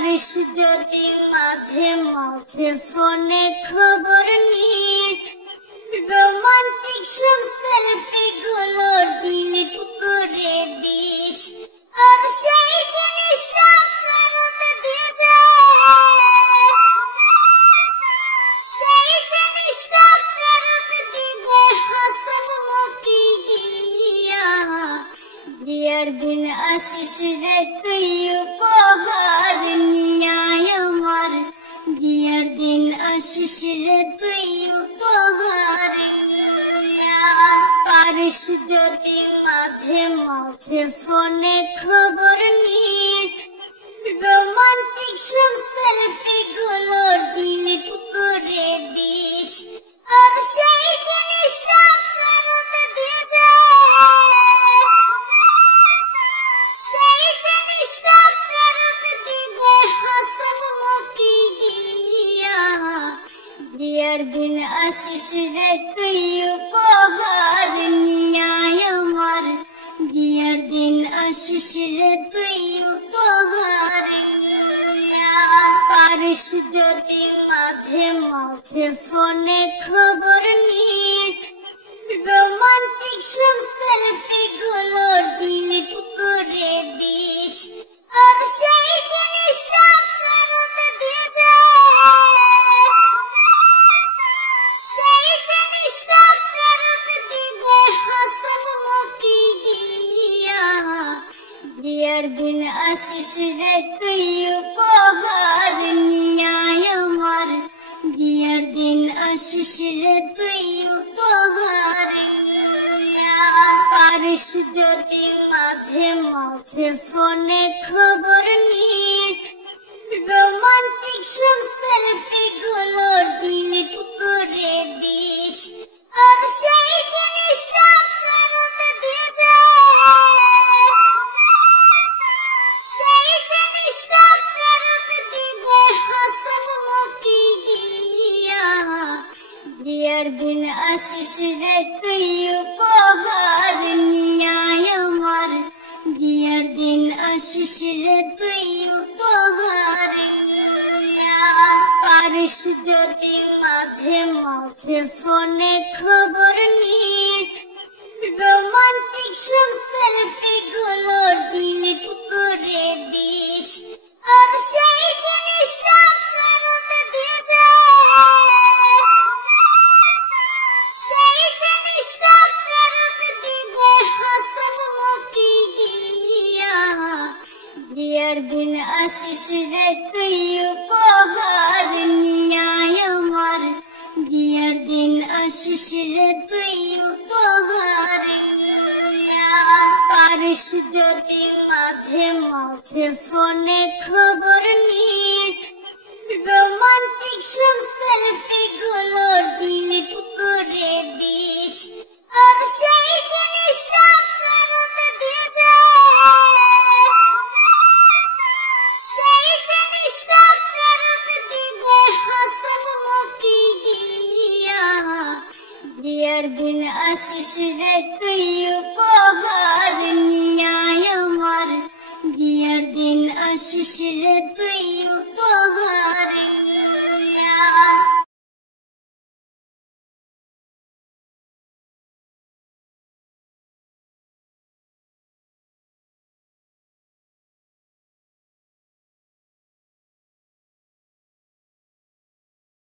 পারিস যদি মাঝে মাঝে ফোনে খবর নিস, রোমান্টিক সব সেলফি গুলো ডিলিট করে দিস, আর সেই জিনিসটা ফেরত দিতে, সেই জিনিসটা ফেরত দিতে হাসান মুখে গিয়া। বিয়ার দিন আসিস রে তুই উপহার নিয়া আমার, বিয়ার দিন আসিস রে তুই উপহার নিয়া। পারিস যদি মাঝে মাঝে ফোনে খবর নিস, রোমান্টিক সব সেলফি গুলো ডিলিট করে দিস, আর সেই জিনিসটা ফেরত দিতে, সেই জিনিসটা ফেরত দিতে হাসান মুখে গিয়া। বিয়ার দিন আসিস রে তুই উপহার নিয়া আমার, বিয়ার দিন আসিস রে তুই উপহার নিয়া। পারিস যদি মাঝে মাঝে ফোনে খবর নিস, রোমান্টিক সব সেলফি গুলো ডিলিট করে দিস, আর সেই জিনিসটা ফেরত দিতে, সেই জিনিসটা ফেরত দিতে হাসান মুখে গিয়া। বিয়ার দিন আসিস রে তুই উপহার নিয়া আমার, বিয়ার দিন আসিস রে তুই উপহার নিয়া। পারিস যদি মাঝে মাঝে ফোনে খবর নিস, রোমান্টিক সব সেলফি গুলো ডিলিট করে দিস, আর সেই জিনিসটা ফেরত দিতে, সেই জিনিসটা ফেরত দিতে হাসান মুখে গিয়া। বিয়ার দিন আসিস রে তুই উপহার নিয়া আমার, বিয়ার দিন আসিস রে তুই উপহার নিয়া। পারিস যদি মাঝে মাঝে ফোনে খবর নিস, রোমান্টিক সব সেলফি গুলো ডিলিট করে দিস, আর সেই জিনিসটা ফেরত দিতে, সেই জিনিসটা ফেরত দিতে হাসান মুখে গিয়া। বিয়ার দিন আসিস রে তুই উপহার নিয়া আমার, বিয়ার দিন আসিস রে তুই উপহার নিয়া। পারিস যদি মাঝে মাঝে ফোনে খবর নিস, রোমান্টিক সব সেলফি গুলো ডিলিট করে দিস, আর সেই জিনিসটা ফেরত দিতে, সেই জিনিসটা ফেরত দিতে হাসান মুখে গিয়া। বিয়ার দিন আসিস রে তুই উপহার নিয়া আমার, বিয়ার দিন আসিস রে তুই উপহার